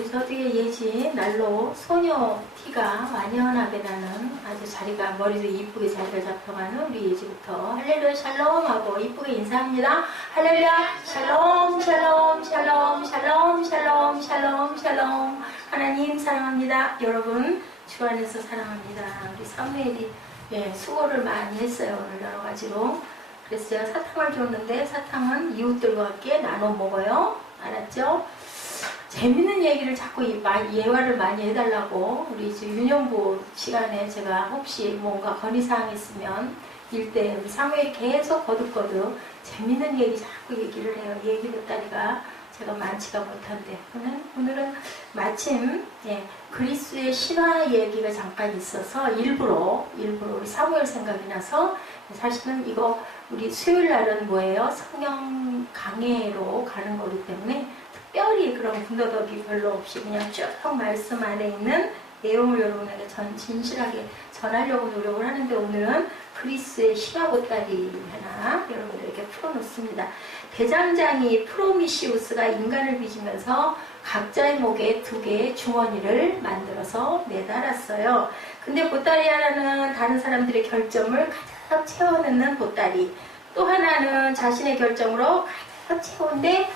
우리 서두에 예지 날로 소녀 티가 완연하게 나는 아주 자리가 머리도 이쁘게 자리를 잡혀가는 우리 예지부터 할렐루야 샬롬 하고 이쁘게 인사합니다. 할렐루야 샬롬 샬롬 샬롬 샬롬 샬롬 샬롬 샬롬. 하나님 사랑합니다. 여러분 주 안에서 사랑합니다. 우리 사무엘이 수고를 많이 했어요. 오늘 여러 가지로. 그래서 제가 사탕을 줬는데 사탕은 이웃들과 함께 나눠 먹어요. 알았죠? 재밌는 얘기를 자꾸 예화를 많이 해달라고 우리 유년부 시간에 제가 혹시 뭔가 건의사항 있으면 일대 우리 사무엘이 계속 거듭거듭 재밌는 얘기 자꾸 얘기를 해요. 얘기 듣다리가 제가 많지가 못한데 오늘은 마침 그리스의 신화 얘기가 잠깐 있어서 일부러 우리 사무엘 생각이 나서 사실은 이거 우리 수요일 날은 뭐예요? 성경 강해로 가는 거기 때문에 특별히 그런 군더더기 별로 없이 그냥 쭉 말씀 안에 있는 내용을 여러분에게 진실하게 전하려고 노력을 하는데 오늘은 그리스의 신화 보따리 하나 여러분들에게 풀어놓습니다. 대장장이 프로미시우스가 인간을 빚으면서 각자의 목에 2개의 주머니를 만들어서 내달았어요. 근데 보따리 하나는 다른 사람들의 결점을 가득 채워넣는 보따리, 또 하나는 자신의 결점으로 가득 채운데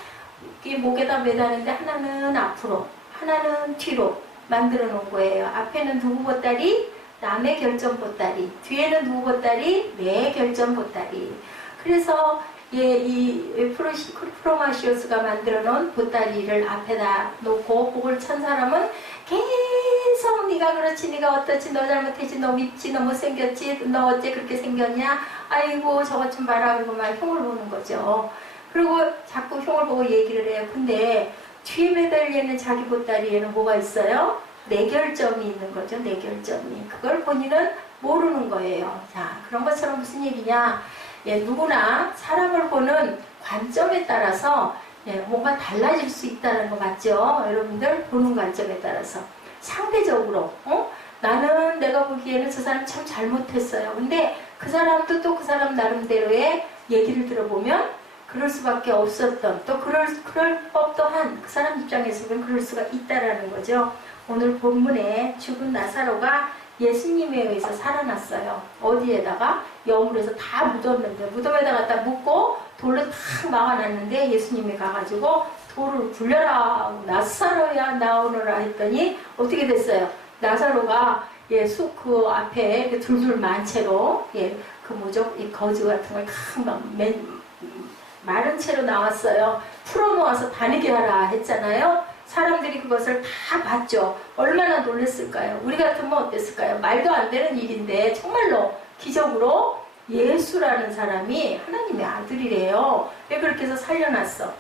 이 목에다 매다는데 하나는 앞으로 하나는 뒤로 만들어 놓은 거예요. 앞에는 누구 보따리? 남의 결점 보따리. 뒤에는 누구 보따리? 내 결점 보따리. 그래서 이 프로마시오스가 만들어 놓은 보따리를 앞에다 놓고 복을 천 사람은 계속 네가 그렇지, 네가 어떻지, 너 잘못했지, 너 밉지, 너 못생겼지, 너 어째 그렇게 생겼냐, 아이고 저것 좀 봐라, 그리고 막 흉을 보는 거죠. 그리고 자꾸 흉을 보고 얘기를 해요. 근데 뒤에 매달리는 자기 보따리에는 뭐가 있어요? 내 결점이 있는 거죠. 내 결점이. 그걸 본인은 모르는 거예요. 자, 그런 것처럼 무슨 얘기냐? 누구나 사람을 보는 관점에 따라서 뭔가 달라질 수 있다는 거 맞죠? 여러분들 보는 관점에 따라서 상대적으로 나는 내가 보기에는 저 사람 참 잘못했어요. 근데 그 사람도 또 그 사람 나름대로의 얘기를 들어보면 그럴 수밖에 없었던, 또 그럴 법도 한 그 사람 입장에서는 그럴 수가 있다라는 거죠. 오늘 본문에 죽은 나사로가 예수님에 의해서 살아났어요. 어디에다가? 여물에서 다 묻었는데 무덤에다 갖다 묻고 돌로 탁 막아놨는데 예수님이 가가지고 돌을 굴려라, 나사로야 나오너라 했더니 어떻게 됐어요? 나사로가 숲 그 앞에 그 둘둘 만 채로 이 거즈 같은 걸 탁 마른 채로 나왔어요. 풀어놓아서 다니게 하라 했잖아요. 사람들이 그것을 다 봤죠. 얼마나 놀랐을까요? 우리 같으면 어땠을까요? 말도 안 되는 일인데 정말로 기적으로 예수라는 사람이 하나님의 아들이래요. 왜 그렇게 해서 살려놨어?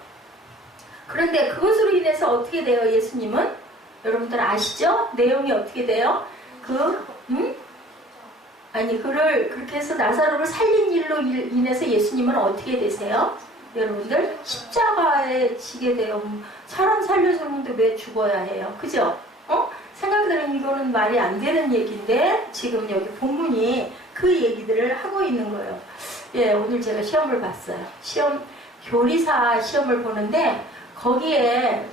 그런데 그것으로 인해서 어떻게 돼요? 예수님은? 여러분들 아시죠? 내용이 어떻게 돼요? 그를 그렇게 해서 나사로를 살린 일로 인해서 예수님은 어떻게 되세요? 여러분들 십자가에 지게 돼요. 사람 살려주는데 왜 죽어야 해요? 그죠? 생각들은 이거는 말이 안 되는 얘기인데 지금 여기 본문이 그 얘기들을 하고 있는 거예요. 오늘 제가 시험을 봤어요. 교리사 시험을 보는데 거기에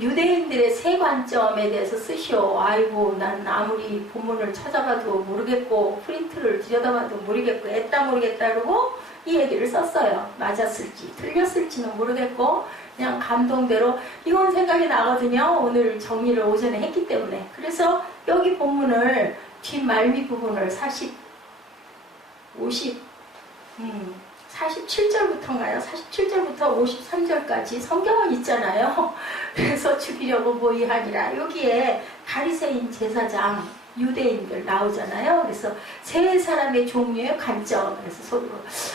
유대인들의 세 관점에 대해서 쓰시오. 아이고 난 아무리 본문을 찾아봐도 모르겠고 프린트를 들여다봐도 모르겠고 애따 모르겠다 그러고 이 얘기를 썼어요. 맞았을지 틀렸을지는 모르겠고 그냥 감동대로 이건 생각이 나거든요. 오늘 정리를 오전에 했기 때문에. 그래서 여기 본문을 뒷말미 부분을 47절부터인가요? 47절부터 53절까지 성경은 있잖아요. 그래서 죽이려고 모의하니라. 여기에 바리새인 제사장 유대인들 나오잖아요. 그래서 세 사람의 종류의 관점. 그래서 속으로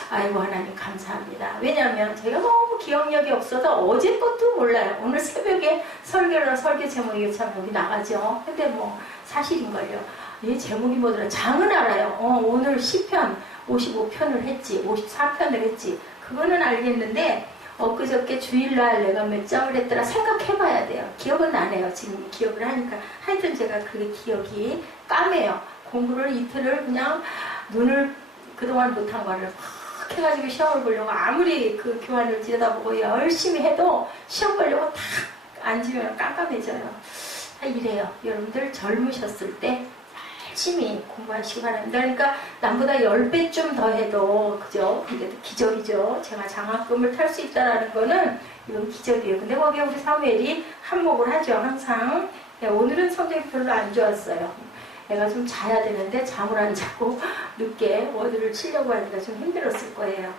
아이고 하나님 감사합니다. 왜냐하면 제가 너무 기억력이 없어서 어제 것도 몰라요. 오늘 새벽에 설교 제목이 참 여기 나가죠. 근데 뭐 사실인걸요. 이 제목이 뭐더라? 장은 알아요. 오늘 시편 55편을 했지, 54편을 했지. 그거는 알겠는데 엊그저께 주일날 내가 몇 장을 했더라 생각해봐야 돼요. 기억은 나네요. 지금 기억을 하니까. 하여튼 제가 그게 기억이 까매요. 공부를 이틀을 그냥 눈을 그동안 못한 거를 막 해가지고 시험을 보려고 아무리 그 교환을 들여다보고 열심히 해도 시험 보려고 탁 앉으면 깜깜해져요. 이래요. 여러분들 젊으셨을 때 열심히 공부하시기 바랍니다. 그러니까 남보다 10배쯤 더 해도 그죠? 이게 기적이죠. 제가 장학금을 탈 수 있다라는 거는 이건 기적이에요. 근데 거기에 우리 사무엘이 한몫을 하죠. 항상. 오늘은 성적이 별로 안 좋았어요. 애가 좀 자야 되는데 잠을 안 자고 늦게 워드를 치려고 하니까 좀 힘들었을 거예요.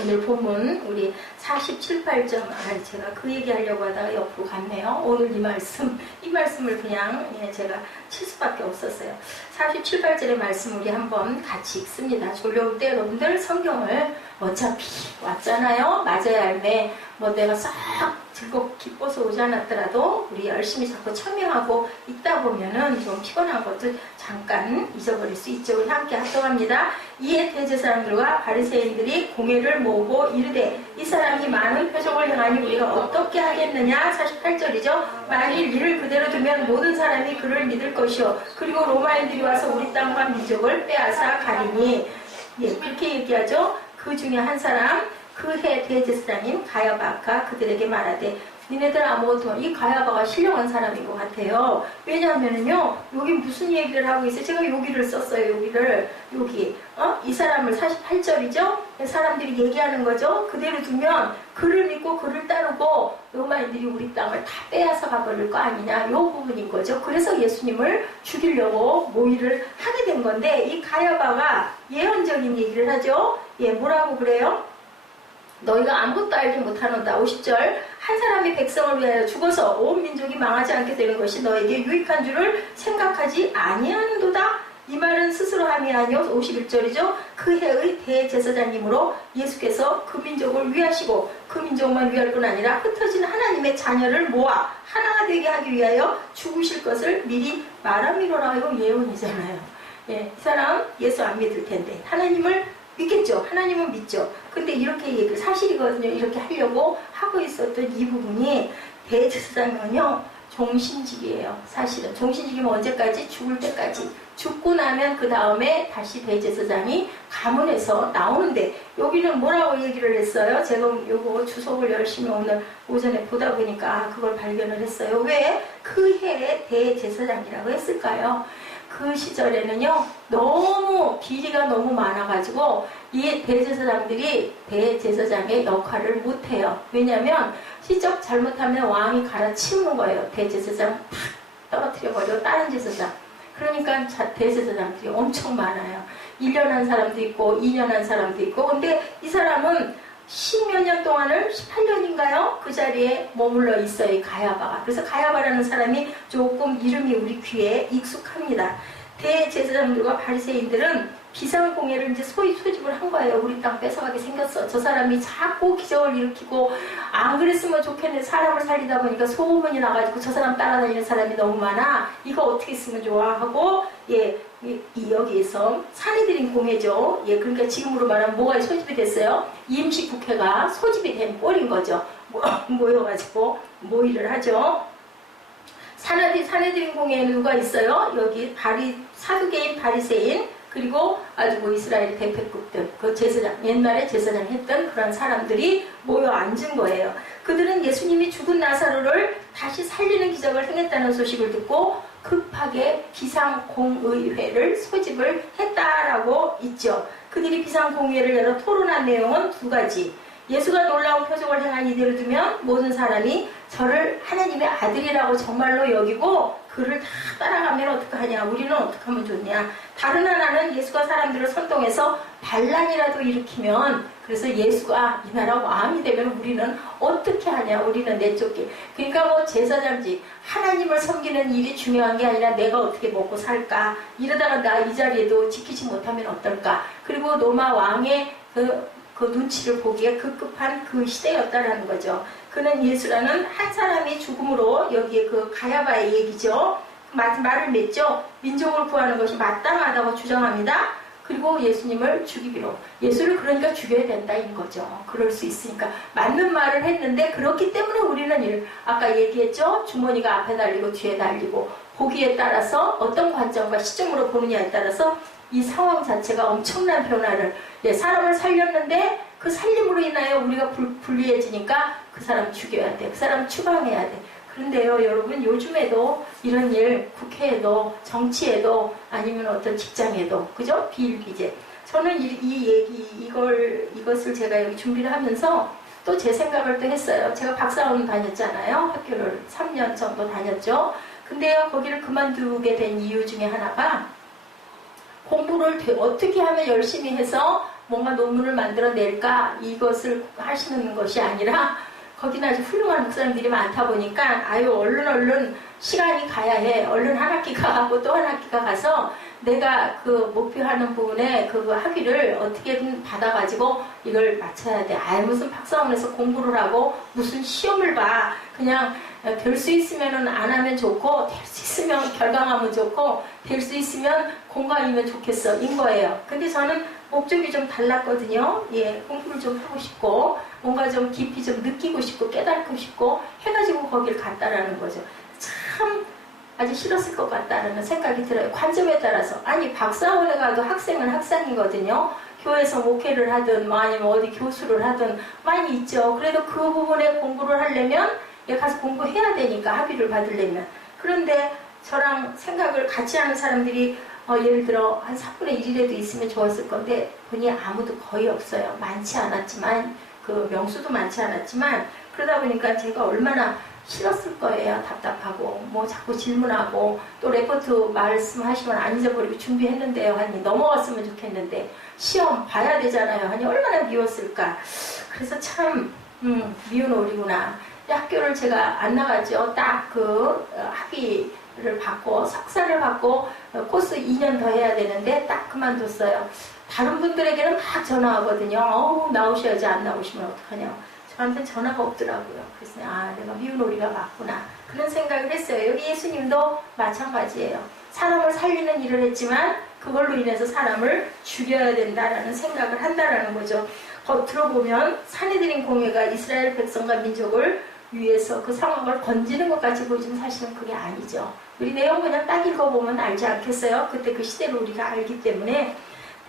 오늘 본문 우리 47, 8점 제가 그 얘기하려고 하다가 옆으로 갔네요. 오늘 이 말씀을 그냥 제가 칠 수밖에 없었어요. 47, 8절의 말씀 우리 한번 같이 읽습니다. 졸려올 때 여러분들 성경을 어차피 왔잖아요. 맞아야 할매 뭐 내가 싹 즐겁고 기뻐서 오지 않았더라도 우리 열심히 자꾸 참여하고 있다 보면은 좀 피곤한 것도 잠깐 잊어버릴 수 있죠. 우리 함께 합동합니다. 이에 대제사장들과 바리새인들이 공회를 모으고 이르되 이 사람이 많은 표적을 행하니 우리가 어떻게 하겠느냐. 48절이죠. 만일 이를 그대로 두면 모든 사람이 그를 믿을 것이요 그리고 로마인들이 와서 우리 땅과 민족을 빼앗아 가리니. 그렇게 얘기하죠. 그 중에 한 사람 그 해 대제사장인 가야바가 그들에게 말하되 니네들 아무것도 이 가야바가 신령한 사람인 것 같아요. 왜냐하면요 여기 무슨 얘기를 하고 있어요. 제가 여기를 썼어요. 여기 이 사람을 48절이죠. 사람들이 얘기하는 거죠. 그대로 두면 그를 믿고 그를 따르고 로마인들이 우리 땅을 다 빼앗아 가버릴 거 아니냐. 요 부분인 거죠. 그래서 예수님을 죽이려고 모의를 하게 된 건데 이 가야바가 예언적인 얘기를 하죠. 뭐라고 그래요? 너희가 아무것도 알지 못하노다. 50절 한 사람이 백성을 위하여 죽어서 온 민족이 망하지 않게 되는 것이 너에게 유익한 줄을 생각하지 아니하는도다. 이 말은 스스로 함이 아니요 51절이죠. 그 해의 대제사장님으로 예수께서 그 민족을 위하시고 그 민족만 위할 뿐 아니라 흩어진 하나님의 자녀를 모아 하나가 되게 하기 위하여 죽으실 것을 미리 말함이로라. 이거 예언이잖아요. 이 사람 예수 안 믿을 텐데 하나님을 믿겠죠. 하나님은 믿죠. 근데 이렇게 얘기 사실이거든요. 이렇게 하려고 하고 있었던 이 부분이 대제사장은요 종신직이에요. 사실은 종신직이면 언제까지? 죽을 때까지. 죽고 나면 그 다음에 다시 대제사장이 가문에서 나오는데 여기는 뭐라고 얘기를 했어요? 제가 요거 주석을 열심히 오늘 오전에 보다 보니까 그걸 발견을 했어요. 왜 그 해에 대제사장이라고 했을까요? 그 시절에는요 너무 비리가 너무 많아가지고 이 대제사장들이 대제사장의 역할을 못해요. 왜냐하면 시적 잘못하면 왕이 갈아치우는 거예요. 대제사장 탁 떨어뜨려버려 다른 제사장. 그러니까 대제사장들이 엄청 많아요. 1년 한 사람도 있고 2년 한 사람도 있고. 근데 이 사람은 10몇 년 동안을 18년인가요? 그 자리에 머물러 있어요. 이 가야바가. 그래서 가야바라는 사람이 조금 이름이 우리 귀에 익숙합니다. 대제사장들과 바리새인들은 비상공예를 이제 소집을 한 거예요. 우리 땅 뺏어가게 생겼어. 저 사람이 자꾸 기적을 일으키고 안 그랬으면 좋겠는데 사람을 살리다 보니까 소문이 나가지고 저 사람 따라다니는 사람이 너무 많아. 이거 어떻게 했으면 좋아 하고 여기에서 사내들인 공예죠. 그러니까 지금으로 말하면 뭐가 소집이 됐어요? 임시국회가 소집이 된 꼴인 거죠. 모여가지고 모의를 하죠. 사내들인 공예에 누가 있어요? 여기 사두개인 바리새인 그리고 아주 이스라엘 대표급들 그 제사장 옛날에 제사장 했던 그런 사람들이 모여 앉은 거예요. 그들은 예수님이 죽은 나사로를 다시 살리는 기적을 행했다는 소식을 듣고 급하게 비상공의회를 소집을 했다라고 있죠. 그들이 비상공의회를 열어 토론한 내용은 두 가지. 예수가 놀라운 표적을 행한 이대로 두면 모든 사람이 저를 하나님의 아들이라고 정말로 여기고 그를 다 따라가면 어떡하냐. 우리는 어떻게 하면 좋냐. 다른 하나는 예수가 사람들을 선동해서 반란이라도 일으키면 그래서 예수가 이 나라 왕이 되면 우리는 어떻게 하냐. 우리는 내쫓기. 그러니까 제사장직 하나님을 섬기는 일이 중요한 게 아니라 내가 어떻게 먹고 살까. 이러다가 나 이 자리에도 지키지 못하면 어떨까. 그리고 로마 왕의 그 눈치를 보기에 급급한 그 시대였다라는 거죠. 그는 예수라는 한 사람이 죽음으로 여기에 그 가야바의 얘기죠. 말을 맺죠. 민족을 구하는 것이 마땅하다고 주장합니다. 그리고 예수님을 죽이기로. 예수를 그러니까 죽여야 된다인 거죠. 그럴 수 있으니까. 맞는 말을 했는데 그렇기 때문에 우리는 아까 얘기했죠. 주머니가 앞에 달리고 뒤에 달리고 보기에 따라서 어떤 관점과 시점으로 보느냐에 따라서 이 상황 자체가 엄청난 변화를 사람을 살렸는데 그 살림으로 인하여 우리가 불리해지니까 그 사람 죽여야 돼. 그 사람 추방해야 돼. 그런데요, 여러분, 요즘에도 이런 일, 국회에도, 정치에도, 아니면 어떤 직장에도, 그죠? 비일비재. 저는 이것을 제가 여기 준비를 하면서 또 제 생각을 또 했어요. 제가 박사원 다녔잖아요. 학교를 3년 정도 다녔죠. 근데요, 거기를 그만두게 된 이유 중에 하나가 공부를 어떻게 하면 열심히 해서 뭔가 논문을 만들어낼까, 이것을 하시는 것이 아니라 거기는 아주 훌륭한 목사님들이 많다 보니까 얼른 시간이 가야 해. 얼른 한 학기가 가고 또 한 학기가 가서 내가 그 목표하는 부분에 그 학위를 어떻게든 받아가지고 이걸 마쳐야 돼. 무슨 박사원에서 공부를 하고 무슨 시험을 봐. 그냥 될 수 있으면 안 하면 좋고, 될 수 있으면 결강하면 좋고, 될 수 있으면 공강이면 좋겠어. 인 거예요. 근데 저는 목적이 좀 달랐거든요. 예, 공부를 좀 하고 싶고, 뭔가 좀 깊이 좀 느끼고 싶고, 깨닫고 싶고, 해가지고 거길 갔다라는 거죠. 참, 아주 싫었을 것 같다는 생각이 들어요. 관점에 따라서. 아니, 박사원에 가도 학생은 학생이거든요. 교회에서 목회를 하든, 아니면 어디 교수를 하든 많이 있죠. 그래도 그 부분에 공부를 하려면, 가서 공부해야 되니까, 학위를 받으려면. 그런데 저랑 생각을 같이 하는 사람들이 예를 들어 한 3분의 1이라도 있으면 좋았을 건데 보니 아무도 거의 없어요. 많지 않았지만, 그 명수도 많지 않았지만, 그러다 보니까 제가 얼마나 싫었을 거예요. 답답하고 뭐 자꾸 질문하고 또 레포트 말씀하시면 안 잊어버리고 준비했는데요 하니 넘어갔으면 좋겠는데 시험 봐야 되잖아요 하니 얼마나 미웠을까. 그래서 참 미운 오리구나. 학교를 제가 안 나갔죠. 딱 그 학위를 받고 석사를 받고 코스 2년 더 해야 되는데 딱 그만뒀어요. 다른 분들에게는 막 전화 오거든요. 나오셔야지, 안 나오시면 어떡하냐. 저한테는 전화가 없더라고요. 그래서 내가 미운 오리가 맞구나. 그런 생각을 했어요. 여기 예수님도 마찬가지예요. 사람을 살리는 일을 했지만 그걸로 인해서 사람을 죽여야 된다라는 생각을 한다라는 거죠. 겉으로 보면 산에들인 공회가 이스라엘 백성과 민족을 위해서 그 상황을 건지는 것 같이 보이지만 사실은 그게 아니죠. 우리 내용 그냥 딱 읽어보면 알지 않겠어요? 그때 그 시대를 우리가 알기 때문에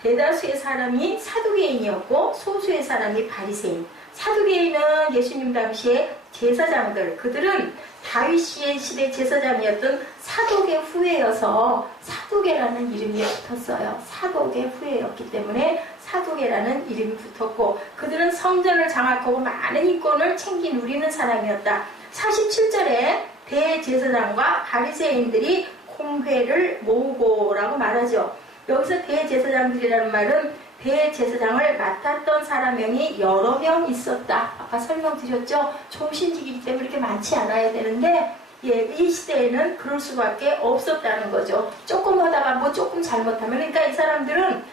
대다수의 사람이 사두개인이었고 소수의 사람이 바리새인. 사두개인은 예수님 당시에 제사장들, 그들은 다윗의 시대 제사장이었던 사독의 후예여서 사두개라는 이름이 붙었어요. 사독의 후예였기 때문에 사두개라는 이름이 붙었고, 그들은 성전을 장악하고 많은 인권을 챙기 누리는 사람이었다. 47절에 대제사장과 바리새인들이 공회를 모으고라고 말하죠. 여기서 대제사장들이라는 말은 대제사장을 맡았던 사람명이 여러 명 있었다. 아까 설명드렸죠. 종신직이기 때문에 이렇게 많지 않아야 되는데 이 시대에는 그럴 수밖에 없었다는 거죠. 조금 하다가 뭐 조금 잘못하면, 그러니까 이 사람들은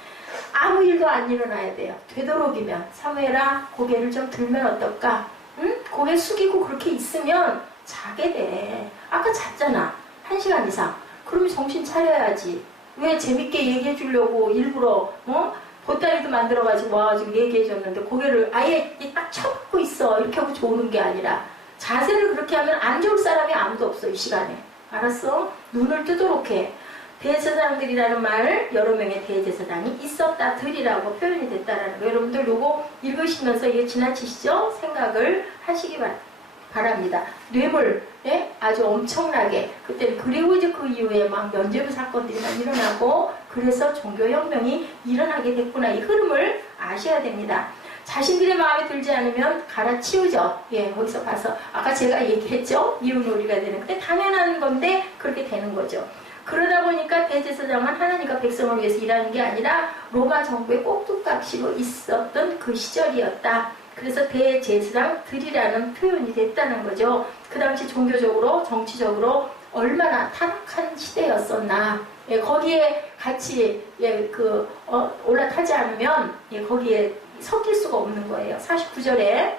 아무 일도 안 일어나야 돼요. 되도록이면 사무엘아 고개를 좀 들면 어떨까? 응? 고개 숙이고 그렇게 있으면 자게 돼. 아까 잤잖아. 1시간 이상. 그러면 정신 차려야지. 왜 재밌게 얘기해 주려고 일부러 보따리도 만들어가지고 와가지고 얘기해줬는데 고개를 아예 딱 쳐박고 있어. 이렇게 하고 좋은 게 아니라 자세를 그렇게 하면 안 좋을 사람이 아무도 없어. 이 시간에. 알았어? 눈을 뜨도록 해. 대제사장들이라는 말, 여러 명의 대제사장이 있었다. 들이라고 표현이 됐다라는 거. 여러분들 요거 읽으시면서 이게 지나치시죠? 생각을 하시기 바랍니다. 뇌물에 아주 엄청나게, 그때 그리고 이제 그 이후에 막 면죄부 사건들이 막 일어나고, 그래서 종교혁명이 일어나게 됐구나. 이 흐름을 아셔야 됩니다. 자신들의 마음에 들지 않으면 갈아치우죠. 거기서 가서 아까 제가 얘기했죠. 미운 오리가 되는. 근데 당연한 건데 그렇게 되는 거죠. 그러다 보니까 대제사장은 하나님과 백성을 위해서 일하는 게 아니라 로마 정부의 꼭두각시로 있었던 그 시절이었다. 그래서 대제사장들이라는 표현이 됐다는 거죠. 그 당시 종교적으로, 정치적으로 얼마나 타락한 시대였었나. 거기에 같이 올라타지 않으면 거기에 섞일 수가 없는 거예요. 49절에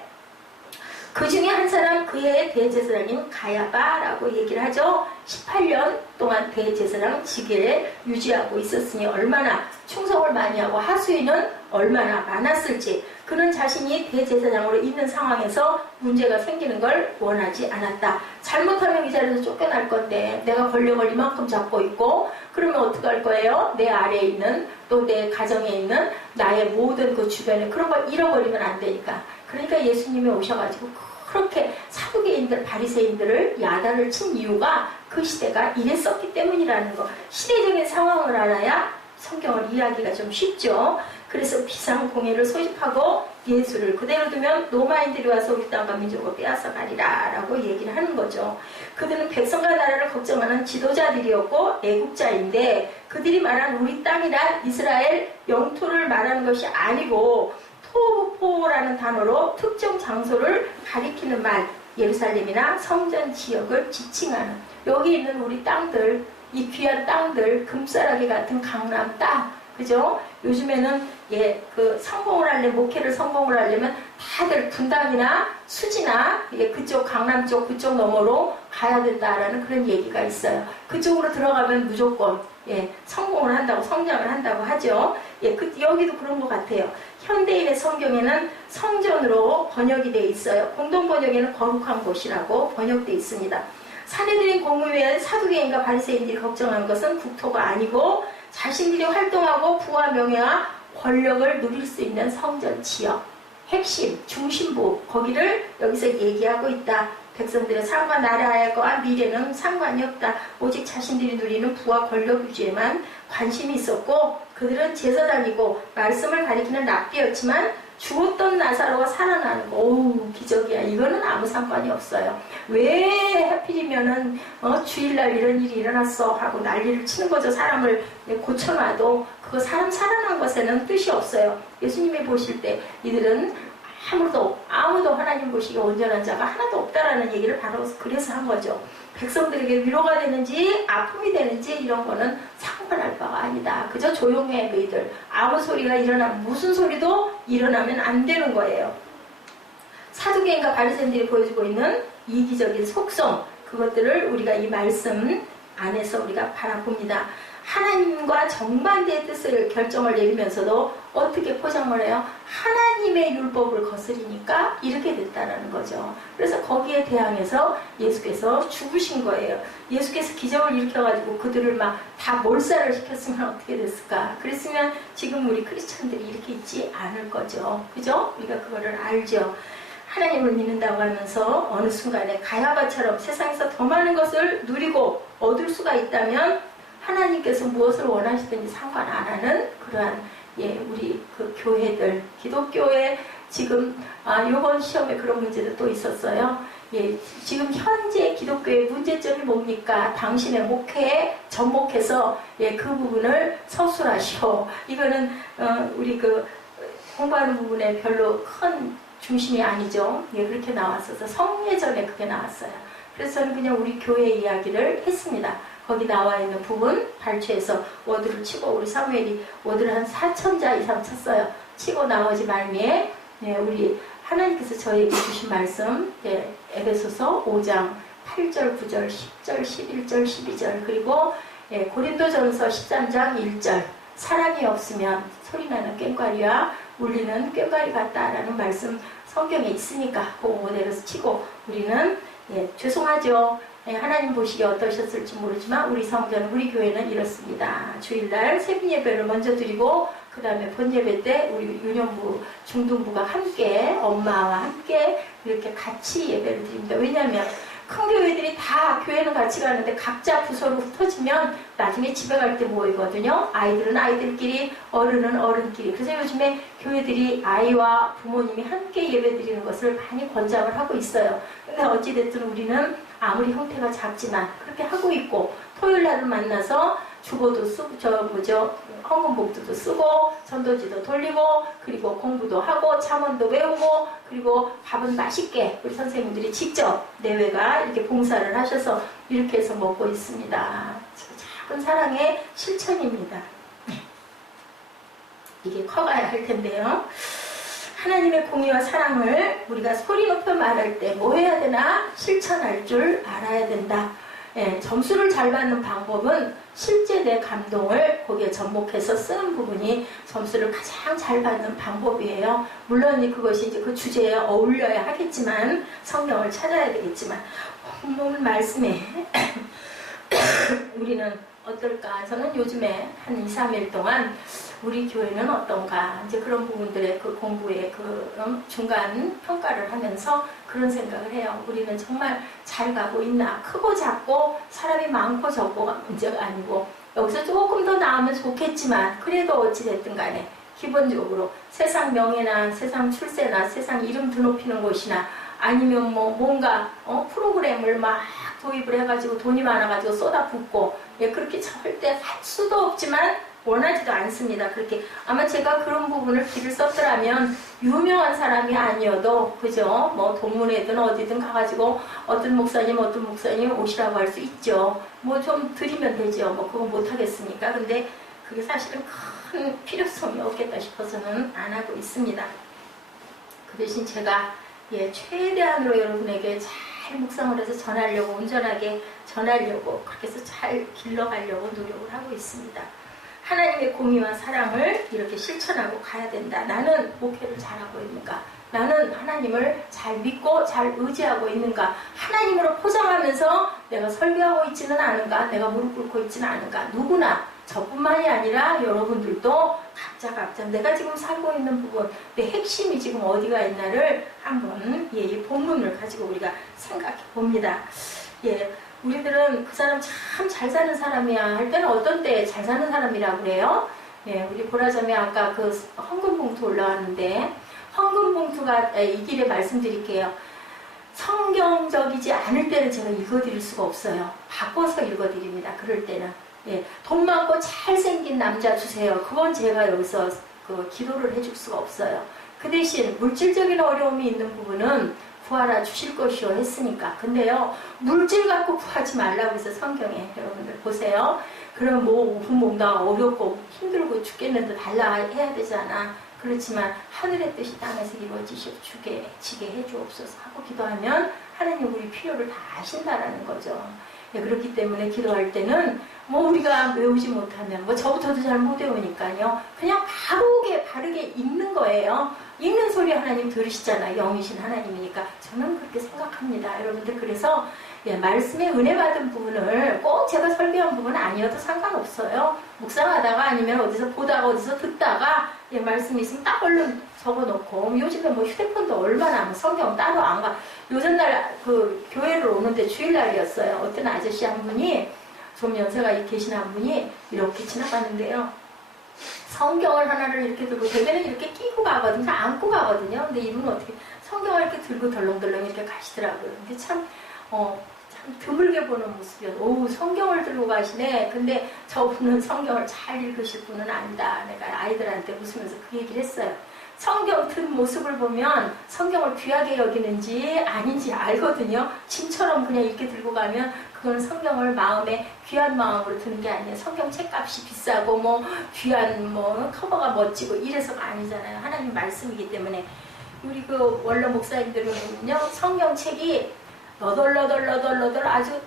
그 중에 한 사람, 그의 대제사장인 가야바라고 얘기를 하죠. 18년 동안 대제사장 직위를 유지하고 있었으니 얼마나 충성을 많이 하고 하수인은 얼마나 많았을지. 그는 자신이 대제사장으로 있는 상황에서 문제가 생기는 걸 원하지 않았다. 잘못하면 이 자리에서 쫓겨날 건데 내가 권력을 이만큼 잡고 있고 그러면 어떻게 할 거예요? 내 아래에 있는 또 내 가정에 있는 나의 모든 그 주변에 그런 걸 잃어버리면 안 되니까. 그러니까 예수님이 오셔가지고 그렇게 사두개인들 바리새인들을 야단을 친 이유가 그 시대가 이랬었기 때문이라는 거. 시대적인 상황을 알아야 성경을 이해하기가 좀 쉽죠. 그래서 비상공예를 소집하고 예수를 그대로 두면 로마인들이 와서 우리 땅과 민족을 빼앗아 가리라 라고 얘기를 하는 거죠. 그들은 백성과 나라를 걱정하는 지도자들이었고 애국자인데 그들이 말한 우리 땅이란 이스라엘 영토를 말하는 것이 아니고 토부포라는 단어로 특정 장소를 가리키는 말, 예루살렘이나 성전 지역을 지칭하는 여기 있는 우리 땅들, 이 귀한 땅들, 금싸라기 같은 강남 땅, 그죠? 요즘에는 그 성공을 하려면, 목회를 성공을 하려면 다들 분당이나 수지나 그쪽 강남 쪽 그쪽 너머로 가야 된다라는 그런 얘기가 있어요. 그쪽으로 들어가면 무조건 성공을 한다고, 성장을 한다고 하죠. 여기도 그런 것 같아요. 현대인의 성경에는 성전으로 번역이 되어 있어요. 공동 번역에는 거룩한 곳이라고 번역되어 있습니다. 사내들인 공의회의 사두개인과 바리새인들이 걱정한 것은 국토가 아니고 자신들이 활동하고 부와 명예와 권력을 누릴 수 있는 성전 지역, 핵심, 중심부, 거기를 여기서 얘기하고 있다. 백성들의 삶과 나라와 미래는 상관이 없다. 오직 자신들이 누리는 부와 권력 유지에만 관심이 있었고 그들은 제사장이고 말씀을 가리키는 랍비였지만 죽었던 나사로가 살아나는 거, 오우 기적이야. 이거는 아무 상관이 없어요. 왜 하필이면은 주일날 이런 일이 일어났어 하고 난리를 치는 거죠. 사람을 고쳐놔도 그거 사람 살아난 것에는 뜻이 없어요. 예수님이 보실 때 이들은 아무도 하나님 보시기에 온전한 자가 하나도 없다라는 얘기를 바로 그래서 한 거죠. 백성들에게 위로가 되는지 아픔이 되는지 이런 거는 상관할 바가 아니다. 그저 조용해 너희들. 아무 소리가 무슨 소리도 일어나면 안 되는 거예요. 사두개인과 바리새인들이 보여주고 있는 이기적인 속성, 그것들을 우리가 이 말씀 안에서 우리가 바라봅니다. 하나님과 정반대의 뜻을 결정을 내리면서도 어떻게 포장을 해요? 하나님의 율법을 거스리니까 이렇게 됐다는 거죠. 그래서 거기에 대항해서 예수께서 죽으신 거예요. 예수께서 기적을 일으켜가지고 그들을 막 다 몰살을 시켰으면 어떻게 됐을까? 그랬으면 지금 우리 크리스천들이 이렇게 있지 않을 거죠. 그죠? 우리가 그거를 알죠. 하나님을 믿는다고 하면서 어느 순간에 가야바처럼 세상에서 더 많은 것을 누리고 얻을 수가 있다면 하나님께서 무엇을 원하시든지 상관 안 하는 그러한 우리 그 교회들, 기독교에 지금 이번 시험에 그런 문제도 또 있었어요. 지금 현재 기독교의 문제점이 뭡니까? 당신의 목회에 접목해서 그 부분을 서술하시오. 이거는 우리 그 공부하는 부분에 별로 큰 중심이 아니죠. 그렇게 나왔어서 성례전에 그게 나왔어요. 그래서 저는 그냥 우리 교회 이야기를 했습니다. 거기 나와 있는 부분 발췌해서 워드를 치고 우리 사무엘이 워드를 한 4,000자 이상 쳤어요. 치고 나머지 말미에 우리 하나님께서 저에게 주신 말씀 에베소서 5장 8절, 9절, 10절, 11절, 12절 그리고 고린도전서 13장 1절 사랑이 없으면 소리나는 꽹과리와 울리는 꽹과리 같다라는 말씀 성경에 있으니까 그 모델을 치고 우리는 죄송하죠. 하나님 보시기에 어떠셨을지 모르지만 우리 성전, 우리 교회는 이렇습니다. 주일날 새벽 예배를 먼저 드리고 그 다음에 본예배 때 우리 유년부, 중등부가 함께 엄마와 함께 이렇게 같이 예배를 드립니다. 왜냐하면 큰 교회들이 다 교회는 같이 가는데 각자 부서로 흩어지면 나중에 집에 갈 때 모이거든요. 아이들은 아이들끼리, 어른은 어른끼리. 그래서 요즘에 교회들이 아이와 부모님이 함께 예배 드리는 것을 많이 권장을 하고 있어요. 근데 어찌됐든 우리는 아무리 형태가 작지만 그렇게 하고 있고 토요일 날을 만나서 주보도 쓰고 헌금복도 쓰고 전도지도 돌리고 그리고 공부도 하고 잠언도 외우고 그리고 밥은 맛있게 우리 선생님들이 직접 내외가 이렇게 봉사를 하셔서 이렇게 해서 먹고 있습니다. 작은 사랑의 실천입니다. 이게 커가야 할 텐데요. 하나님의 공의와 사랑을 우리가 소리 높여 말할 때 뭐 해야 되나? 실천할 줄 알아야 된다. 예, 점수를 잘 받는 방법은 실제 내 감동을 거기에 접목해서 쓰는 부분이 점수를 가장 잘 받는 방법이에요. 물론 그것이 이제 그 주제에 어울려야 하겠지만, 성경을 찾아야 되겠지만, 오늘 말씀에 우리는 어떨까? 저는 요즘에 한 2, 3일 동안 우리 교회는 어떤가? 이제 그런 부분들의 그 공부의 그 중간 평가를 하면서 그런 생각을 해요. 우리는 정말 잘 가고 있나? 크고 작고 사람이 많고 적고가 문제가 아니고, 여기서 조금 더 나으면 좋겠지만, 그래도 어찌됐든 간에 기본적으로 세상 명예나 세상 출세나 세상 이름 드높이는 곳이나 아니면 뭐 뭔가 프로그램을 막 도입을 해가지고 돈이 많아가지고 쏟아붓고, 예, 그렇게 절대 할 수도 없지만 원하지도 않습니다. 그렇게 아마 제가 그런 부분을 길을 썼더라면 유명한 사람이 아니어도, 그죠? 뭐 동문회든 어디든 가가지고 어떤 목사님 오시라고 할 수 있죠. 뭐 좀 드리면 되죠. 뭐 그거 못하겠습니까? 근데 그게 사실은 큰 필요성이 없겠다 싶어서는 안 하고 있습니다. 그 대신 제가 최대한으로 여러분에게 잘 묵상을 해서 전하려고, 온전하게 전하려고, 그렇게 해서 잘 길러가려고 노력을 하고 있습니다. 하나님의 공의와 사랑을 이렇게 실천하고 가야 된다. 나는 목회를 잘하고 있는가? 나는 하나님을 잘 믿고 잘 의지하고 있는가? 하나님으로 포장하면서 내가 설교하고 있지는 않은가? 내가 무릎 꿇고 있지는 않은가? 누구나, 저뿐만이 아니라 여러분들도 각자 내가 지금 살고 있는 부분, 내 핵심이 지금 어디가 있나를 한번 이 본문을 가지고 우리가 생각해 봅니다. 우리들은 그 사람 참 잘 사는 사람이야 할 때는 어떤 때 잘 사는 사람이라고 그래요? 우리 보라자매 아까 그 헌금 봉투 올라왔는데, 헌금 봉투가 이 길에 말씀드릴게요. 성경적이지 않을 때는 제가 읽어드릴 수가 없어요. 바꿔서 읽어드립니다. 그럴 때는. 돈 많고 잘생긴 남자 주세요. 그건 제가 여기서 기도를 해줄 수가 없어요. 그 대신 물질적인 어려움이 있는 부분은 구하라 주실 것이요 했으니까. 근데요, 물질 갖고 구하지 말라고 해서 성경에 여러분들 보세요. 그럼 뭔가 어렵고 힘들고 죽겠는데 달라 해야 되잖아. 그렇지만 하늘의 뜻이 땅에서 이루어지게 해주옵소서 하고 기도하면 하나님 우리 필요를 다 아신다라는 거죠. 그렇기 때문에 기도할 때는 우리가 외우지 못하면 저부터도 잘 못 외우니까요. 그냥 바르게 읽는 거예요. 읽는 소리 하나님 들으시잖아요. 영이신 하나님이니까. 저는 그렇게 생각합니다. 여러분들 그래서 말씀에 은혜 받은 부분을 꼭 제가 설교한 부분은 아니어도 상관없어요. 묵상하다가 아니면 어디서 보다가 어디서 듣다가 말씀이 있으면 딱 얼른 적어놓고, 요즘에 휴대폰도 얼마나 성경 따로 안 가. 요즘날 교회를 오는데 주일날이었어요. 어떤 아저씨 한 분이, 좀 연세가 계신 한 분이 이렇게 지나가는데요. 성경을 하나를 이렇게 들고, 대개는 이렇게 끼고 가거든요. 안고 가거든요. 근데 이분은 어떻게 성경을 이렇게 들고 덜렁덜렁 이렇게 가시더라고요. 근데 참 드물게 보는 모습이었어요. 성경을 들고 가시네. 근데 저분은 성경을 잘 읽으실 분은 아니다. 내가 아이들한테 웃으면서 그 얘기를 했어요. 성경 든 모습을 보면 성경을 귀하게 여기는지 아닌지 알거든요. 짐처럼 그냥 이렇게 들고 가면 그건 성경을 마음에 귀한 마음으로 드는 게 아니에요. 성경 책값이 비싸고 귀한 커버가 멋지고 이래서가 아니잖아요. 하나님 말씀이기 때문에. 우리 원로 목사님들은 보면요, 성경 책이 너덜너덜 아주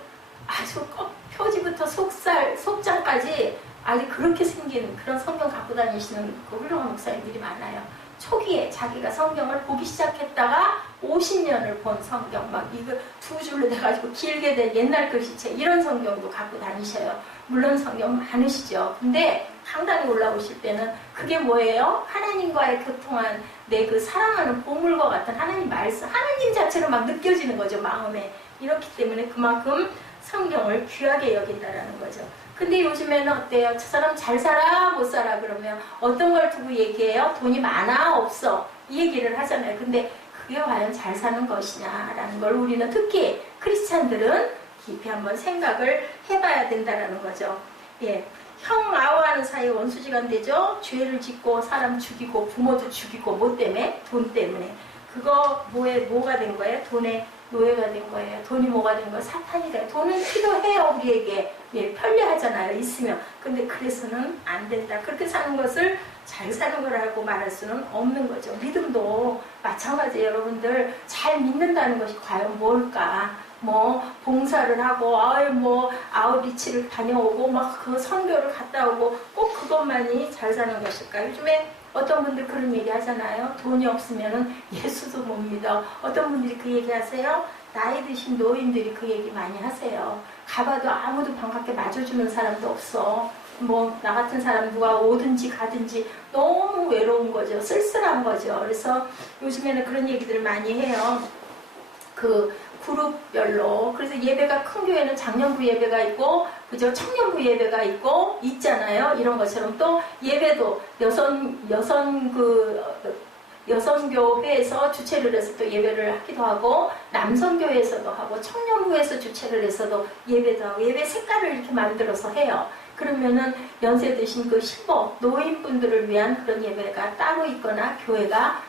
표지부터 속장까지 아주 그렇게 생긴 그런 성경 갖고 다니시는 훌륭한 목사님들이 많아요. 초기에 자기가 성경을 보기 시작했다가 50년을 본 성경, 이거 2줄로 돼가지고 길게 된 옛날 글씨책, 이런 성경도 갖고 다니셔요. 물론 성경 많으시죠. 근데 강단에 올라오실 때는 그게 뭐예요? 하나님과의 교통한 내 사랑하는 보물과 같은 하나님 말씀, 하나님 자체로 느껴지는 거죠, 마음에. 이렇기 때문에 그만큼 성경을 귀하게 여긴다라는 거죠. 근데 요즘에는 어때요? 저 사람 잘 살아? 못 살아? 그러면 어떤 걸 두고 얘기해요? 돈이 많아? 없어? 이 얘기를 하잖아요. 근데 그게 과연 잘 사는 것이냐라는 걸 우리는, 특히 크리스찬들은 깊이 한번 생각을 해봐야 된다라는 거죠. 형 아우하는 사이에 원수지간 되죠. 죄를 짓고 사람 죽이고 부모도 죽이고 뭐 때문에? 돈 때문에. 그거 뭐가 된 거예요? 돈의 노예가 된 거예요. 돈이 뭐가 된 거예요? 사탄이 돼요. 돈은 필요해요, 우리에게. 편리하잖아요, 있으면. 근데 그래서는 안 된다. 그렇게 사는 것을 잘 사는 거라고 말할 수는 없는 거죠. 믿음도 마찬가지예요. 여러분들 잘 믿는다는 것이 과연 뭘까? 뭐 봉사를 하고 뭐 아웃리치를 다녀오고 막 그 선교를 갔다 오고 꼭 그것만이 잘 사는 것일까? 요즘에 어떤 분들 그런 얘기 하잖아요. 돈이 없으면 예수도 못 믿어. 어떤 분들이 그 얘기 하세요? 나이 드신 노인들이 그 얘기 많이 하세요. 가봐도 아무도 반갑게 맞아주는 사람도 없어. 뭐 나 같은 사람 누가 오든지 가든지 너무 외로운 거죠. 쓸쓸한 거죠. 그래서 요즘에는 그런 얘기들을 많이 해요. 그 그룹별로. 그래서 예배가 큰 교회는 장년부 예배가 있고, 그죠? 청년부 예배가 있고, 있잖아요. 이런 것처럼 또 예배도 여성교회에서 주최를 해서 또 예배를 하기도 하고, 남성교회에서도 하고, 청년부에서 주최를 해서도 예배도 하고, 예배 색깔을 이렇게 만들어서 해요. 그러면은 연세 드신 그 신부, 노인분들을 위한 그런 예배가 따로 있거나, 교회가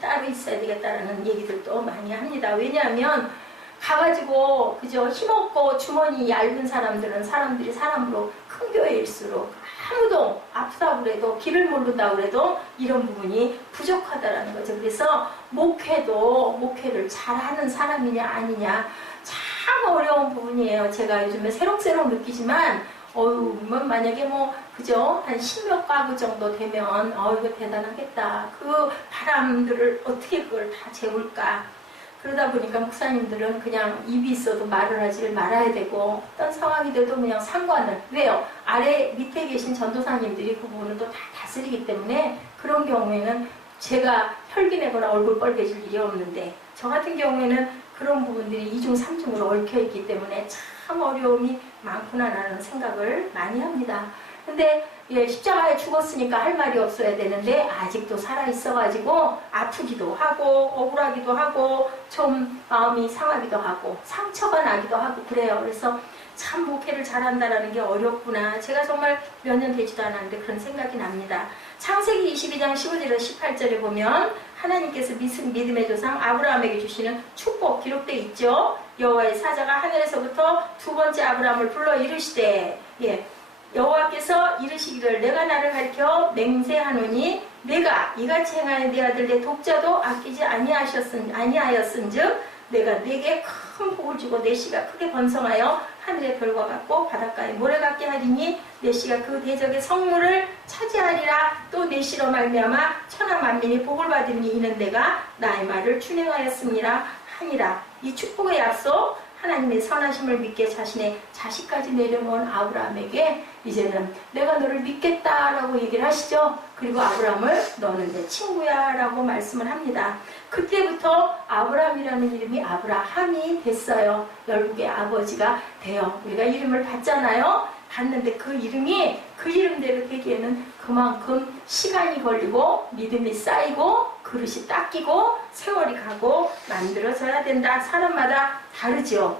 따로 있어야 되겠다라는 얘기들도 많이 합니다. 왜냐하면, 가가지고 그죠 힘없고 주머니 얇은 사람들이 사람으로 큰 교회일수록 아무도 아프다고 그래도 길을 모른다고 그래도 이런 부분이 부족하다라는 거죠. 그래서 목회를 잘하는 사람이냐 아니냐 참 어려운 부분이에요. 제가 요즘에 새록새록 느끼지만 만약에 그죠 한 10몇 가구 정도 되면 이거 대단하겠다. 그 바람들을 어떻게 그걸 다 재울까. 그러다 보니까 목사님들은 그냥 입이 있어도 말을 하지 말아야 되고 어떤 상황이 돼도 그냥 상관을. 왜요? 밑에 계신 전도사님들이 그 부분을 또 다 다스리기 때문에 그런 경우에는 제가 혈기 내거나 얼굴 빨개질 일이 없는데 저 같은 경우에는 그런 부분들이 2중 3중으로 얽혀있기 때문에 참 어려움이 많구나라는 생각을 많이 합니다. 근데 십자가에 죽었으니까 할 말이 없어야 되는데 아직도 살아있어가지고 아프기도 하고 억울하기도 하고 좀 마음이 상하기도 하고 상처가 나기도 하고 그래요. 그래서 참 목회를 잘한다는 게 어렵구나. 제가 정말 몇 년 되지도 않았는데 그런 생각이 납니다. 창세기 22장 15절에서 18절에 보면 하나님께서 믿음의 조상 아브라함에게 주시는 축복 기록되어 있죠. 여호와의 사자가 하늘에서부터 두 번째 아브라함을 불러 이르시되 여호와께서 이르시기를 내가 나를 가리켜 맹세하노니 내가 이같이 행하는 네 아들 내 독자도 아끼지 아니하였은즉 내가 네게 큰 복을 주고 내 씨가 크게 번성하여 하늘의 별과 같고 바닷가의 모래 같게 하리니 내 씨가 그 대적의 성물을 차지하리라. 또 내 씨로 말미암아 천하 만민이 복을 받으니 이는 내가 나의 말을 준행하였습니다 하니라. 이 축복의 약속 하나님의 선하심을 믿게 자신의 자식까지 내려놓은 아브라함에게 이제는 내가 너를 믿겠다라고 얘기를 하시죠. 그리고 아브라함을 너는 내 친구야 라고 말씀을 합니다. 그때부터 아브라함이라는 이름이 아브라함이 됐어요. 열국의 아버지가 돼요. 우리가 이름을 받잖아요. 받는데 그 이름대로 되기에는 그만큼 시간이 걸리고 믿음이 쌓이고 그릇이 닦이고 세월이 가고 만들어져야 된다. 사람마다 다르죠.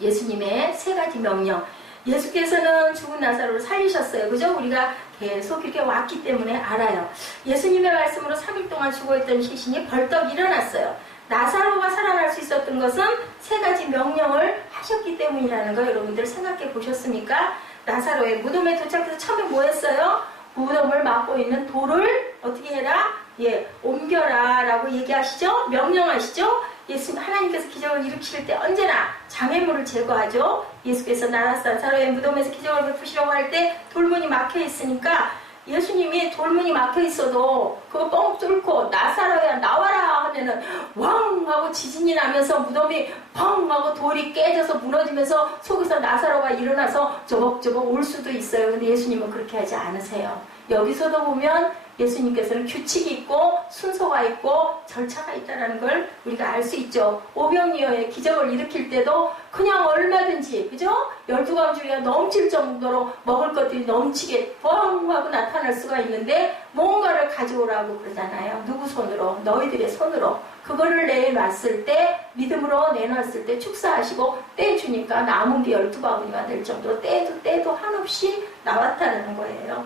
예수님의 세 가지 명령. 예수께서는 죽은 나사로를 살리셨어요. 그죠? 우리가 계속 이렇게 왔기 때문에 알아요. 예수님의 말씀으로 3일 동안 죽어있던 시신이 벌떡 일어났어요. 나사로가 살아날 수 있었던 것은 세 가지 명령을 하셨기 때문이라는 거 여러분들 생각해 보셨습니까? 나사로의 무덤에 도착해서 처음에 뭐 했어요? 무덤을 막고 있는 돌을 어떻게 해라? 옮겨라 라고 얘기하시죠? 명령하시죠? 하나님께서 기적을 일으키실 때 언제나 장애물을 제거하죠. 예수께서 나사로의 무덤에서 기적을 베푸시려고 할 때 돌문이 막혀 있으니까 예수님이 돌문이 막혀 있어도 그거 뻥 뚫고 나사로야 나와라 하면은 왕 하고 지진이 나면서 무덤이 펑 하고 돌이 깨져서 무너지면서 속에서 나사로가 일어나서 저벅저벅 올 수도 있어요. 근데 예수님은 그렇게 하지 않으세요. 여기서도 보면 예수님께서는 규칙이 있고 순서가 있고 절차가 있다는 걸 우리가 알 수 있죠. 오병이어의 기적을 일으킬 때도 그냥 얼마든지 그죠? 12가지가 넘칠 정도로 먹을 것들이 넘치게 뻥 하고 나타날 수가 있는데 뭔가를 가져오라고 그러잖아요. 누구 손으로? 너희들의 손으로. 그거를 내놨을 때 믿음으로 내놨을 때 축사하시고 떼주니까 남은 게 12바구니가 될 정도로 떼도 한없이 나왔다는 거예요.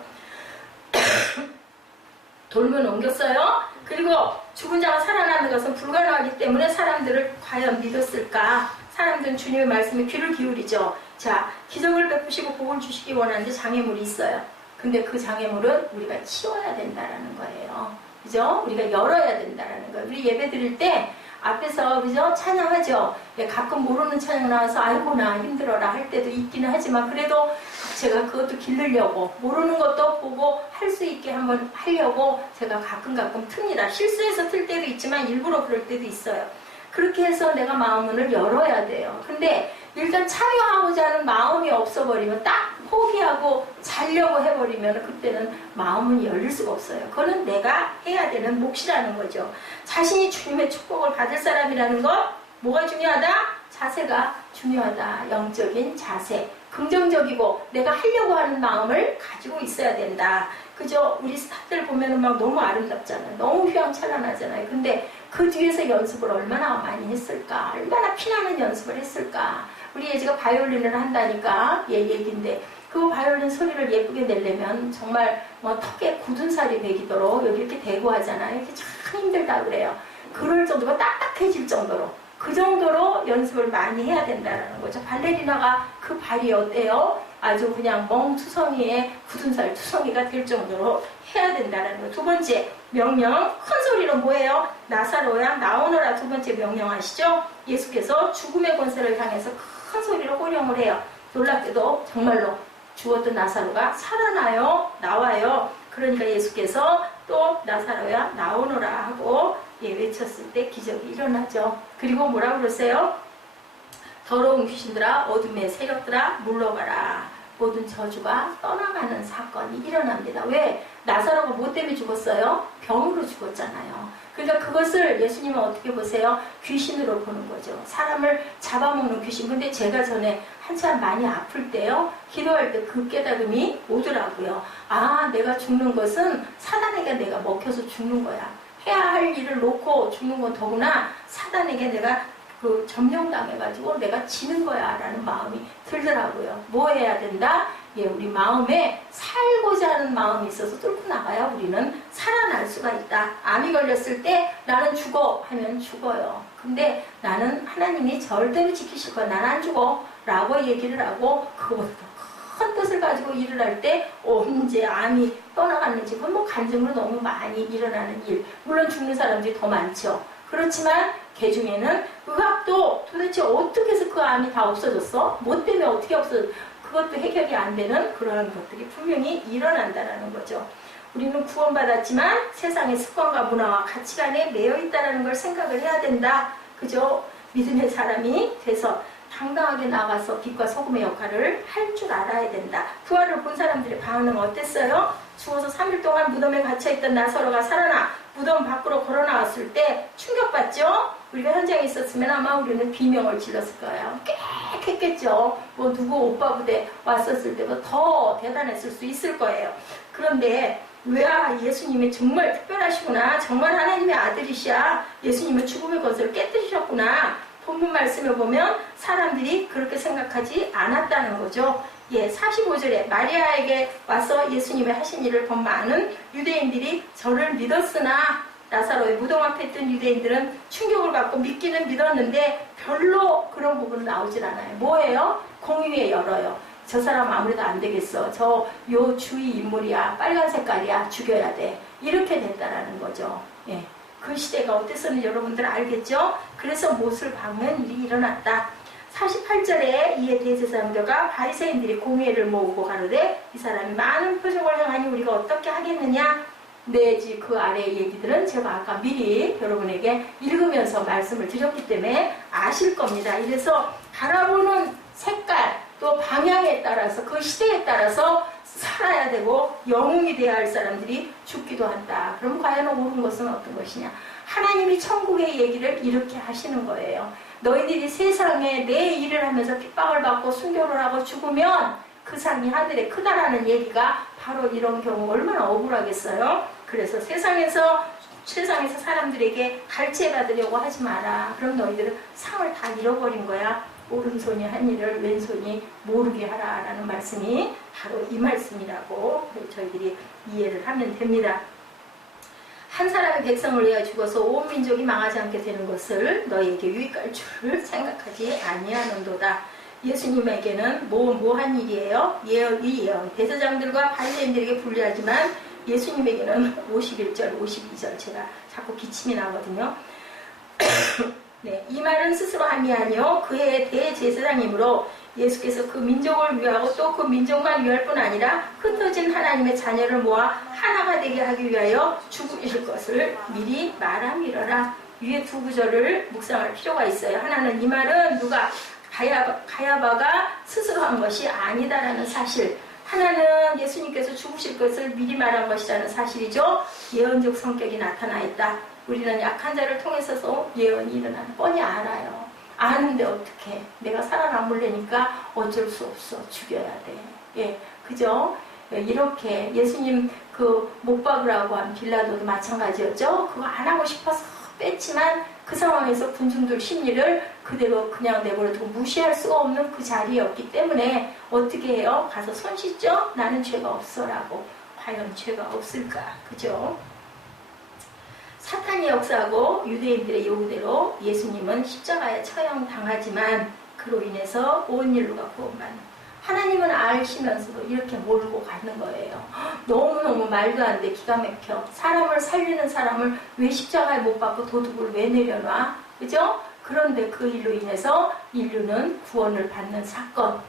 돌문 옮겼어요. 그리고 죽은 자가 살아나는 것은 불가능하기 때문에 사람들을 과연 믿었을까? 사람들은 주님의 말씀에 귀를 기울이죠. 자, 기적을 베푸시고 복을 주시기 원하는데 장애물이 있어요. 근데 그 장애물은 우리가 치워야 된다라는 거예요. 그죠? 우리가 열어야 된다라는 거예요. 우리 예배 드릴 때 앞에서 그죠? 찬양하죠. 예, 가끔 모르는 찬양 나와서 아이고 나 힘들어라 할 때도 있기는 하지만 그래도 제가 그것도 기르려고 모르는 것도 보고 할 수 있게 한번 하려고 제가 가끔 틉니다. 실수해서 틀 때도 있지만 일부러 그럴 때도 있어요. 그렇게 해서 내가 마음문을 열어야 돼요. 근데 일단 참여하고자 하는 마음이 없어버리면 딱 포기하고 자려고 해버리면 그때는 마음은 열릴 수가 없어요. 그거는 내가 해야 되는 몫이라는 거죠. 자신이 주님의 축복을 받을 사람이라는 것, 뭐가 중요하다? 자세가 중요하다. 영적인 자세. 긍정적이고 내가 하려고 하는 마음을 가지고 있어야 된다. 그죠? 우리 스타들 보면은 막 너무 아름답잖아요. 너무 휘황찬란하잖아요. 근데 그 뒤에서 연습을 얼마나 많이 했을까? 얼마나 피나는 연습을 했을까? 우리 예지가 바이올린을 한다니까 얘기인데 그 바이올린 소리를 예쁘게 내려면 정말 뭐 턱에 굳은 살이 배기도록 여기 이렇게 대고 하잖아요. 이게 참 힘들다 그래요. 그럴 정도가 딱딱해질 정도로 그 정도로 연습을 많이 해야 된다는 거죠. 발레리나가 그 발이 어때요? 아주 그냥 멍투성이의 굳은 살 투성이가 될 정도로 해야 된다는 거. 두 번째 명령, 큰 소리로 뭐예요? 나사로야 나오너라. 두 번째 명령하시죠. 예수께서 죽음의 권세를 향해서 큰 소리로 호령을 해요. 놀랍게도 정말로 죽었던 나사로가 살아나요. 나와요. 그러니까 예수께서 또 나사로야 나오너라 하고 외쳤을 때 기적이 일어나죠. 그리고 뭐라고 그러세요? 더러운 귀신들아 어둠의 세력들아 물러가라. 모든 저주가 떠나가는 사건이 일어납니다. 왜? 나사로가 뭐 때문에 죽었어요? 병으로 죽었잖아요. 그러니까 그것을 예수님은 어떻게 보세요? 귀신으로 보는 거죠. 사람을 잡아먹는 귀신. 근데 제가 전에 한참 많이 아플 때요. 기도할 때 그 깨달음이 오더라고요. 아, 내가 죽는 것은 사단에게 내가 먹혀서 죽는 거야. 해야 할 일을 놓고 죽는 건 더구나 사단에게 내가 그 점령당해가지고 내가 지는 거야 라는 마음이 들더라고요. 뭐 해야 된다? 예, 우리 마음에 살고자 하는 마음이 있어서 뚫고 나가야 우리는 살아날 수가 있다. 암이 걸렸을 때 나는 죽어 하면 죽어요. 근데 나는 하나님이 절대로 지키실 거야. 난 안 죽어 라고 얘기를 하고 그것보다 큰 뜻을 가지고 일을 할 때 언제 암이 떠나갔는지 그건 뭐 간증으로 너무 많이 일어나는 일. 물론 죽는 사람들이 더 많죠. 그렇지만 개 중에는 의학도 도대체 어떻게 해서 그 암이 다 없어졌어? 뭐 때문에 어떻게 없어졌어? 그것도 해결이 안 되는 그러한 것들이 분명히 일어난다는 거죠. 우리는 구원받았지만 세상의 습관과 문화와 가치관에 매여 있다는 걸 생각을 해야 된다. 그죠? 믿음의 사람이 돼서 당당하게 나가서 빛과 소금의 역할을 할 줄 알아야 된다. 부활을 본 사람들의 반응 어땠어요? 죽어서 3일 동안 무덤에 갇혀있던 나사로가 살아나 무덤 밖으로 걸어 나왔을 때 충격받죠? 우리가 현장에 있었으면 아마 우리는 비명을 질렀을 거예요. 꽥했겠죠. 뭐 누구 오빠 부대 왔었을 때보다 더 대단했을 수 있을 거예요. 그런데 왜 예수님이 정말 특별하시구나. 정말 하나님의 아들이시야. 예수님은 죽음의 것을 깨뜨리셨구나. 본문 말씀을 보면 사람들이 그렇게 생각하지 않았다는 거죠. 예, 45절에 마리아에게 와서 예수님의 하신 일을 본 많은 유대인들이 저를 믿었으나 나사로의 무덤 앞에 있던 유대인들은 충격을 받고 믿기는 믿었는데 별로 그런 부분은 나오질 않아요. 뭐예요? 공의에 열어요. 저 사람 아무래도 안 되겠어. 저 요 주의 인물이야. 빨간 색깔이야. 죽여야 돼. 이렇게 됐다라는 거죠. 예. 그 시대가 어땠었는지 여러분들 알겠죠? 그래서 못을 박는 일이 일어났다. 48절에 이에 대제사장들과 바리새인들이 공회를 모으고 가로되 이 사람이 많은 표적을 행하니 우리가 어떻게 하겠느냐? 내지 그 아래의 얘기들은 제가 아까 미리 여러분에게 읽으면서 말씀을 드렸기 때문에 아실 겁니다. 이래서 바라보는 색깔 또 방향에 따라서 그 시대에 따라서 살아야 되고 영웅이 되어야 할 사람들이 죽기도 한다. 그럼 과연 옳은 것은 어떤 것이냐? 하나님이 천국의 얘기를 이렇게 하시는 거예요. 너희들이 세상에 내 일을 하면서 핍박을 받고 순교를 하고 죽으면 그 상이 하늘에 크다라는 얘기가 바로 이런 경우 얼마나 억울하겠어요. 그래서 세상에서 사람들에게 갈채받으려고 하지 마라. 그럼 너희들은 상을 다 잃어버린 거야. 오른손이 한 일을 왼손이 모르게 하라라는 말씀이 바로 이 말씀이라고 저희들이 이해를 하면 됩니다. 한 사람의 백성을 위하여 죽어서 온 민족이 망하지 않게 되는 것을 너희에게 유익할 줄을 생각하지 아니하는도다. 예수님에게는 뭐한 일이에요? 예언. 대제사장들과 바리새인들에게 불리하지만 예수님에게는 51절, 52절 제가 자꾸 기침이 나거든요. 네, 이 말은 스스로 함이 아니요 그의 대제사장이므로 예수께서 그 민족을 위하고 또 그 민족만 위할 뿐 아니라 흩어진 하나님의 자녀를 모아 하나가 되게 하기 위하여 죽으실 것을 미리 말함이러라. 위에 두 구절을 묵상할 필요가 있어요. 하나는 이 말은 누가 가야바가 스스로 한 것이 아니다라는 사실, 하나는 예수님께서 죽으실 것을 미리 말한 것이라는 사실이죠. 예언적 성격이 나타나 있다. 우리는 약한 자를 통해서도 예언이 일어나는 뻔히 알아요. 아는데 어떻게? 내가 살아남으려니까 어쩔 수 없어. 죽여야 돼. 예, 그죠? 이렇게 예수님 그 못 박으라고 한 빌라도도 마찬가지였죠. 그거 안 하고 싶어서 뺐지만 그 상황에서 군중들 심리를 그대로 그냥 내버려두고 무시할 수가 없는 그 자리였기 때문에 어떻게 해요? 가서 손 씻죠? 나는 죄가 없어라고. 과연 죄가 없을까? 그죠? 사탄이 역사하고 유대인들의 요구대로 예수님은 십자가에 처형당하지만 그로 인해서 온 인류가 구원받는, 하나님은 아시면서도 이렇게 몰고 가는 거예요. 너무너무 말도 안 돼. 기가 막혀. 사람을 살리는 사람을 왜 십자가에 못 박고 도둑을 왜 내려놔? 그죠? 그런데 그 일로 인해서 인류는 구원을 받는 사건.